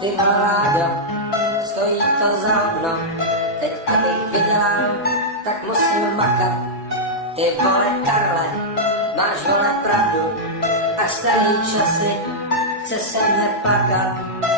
Ty vole Láďo, stojí to zrovna, teď abych vydělal, tak musím makat. Ty vole Karle, máš vole pravdu, až starý časy, chce se mě plakat.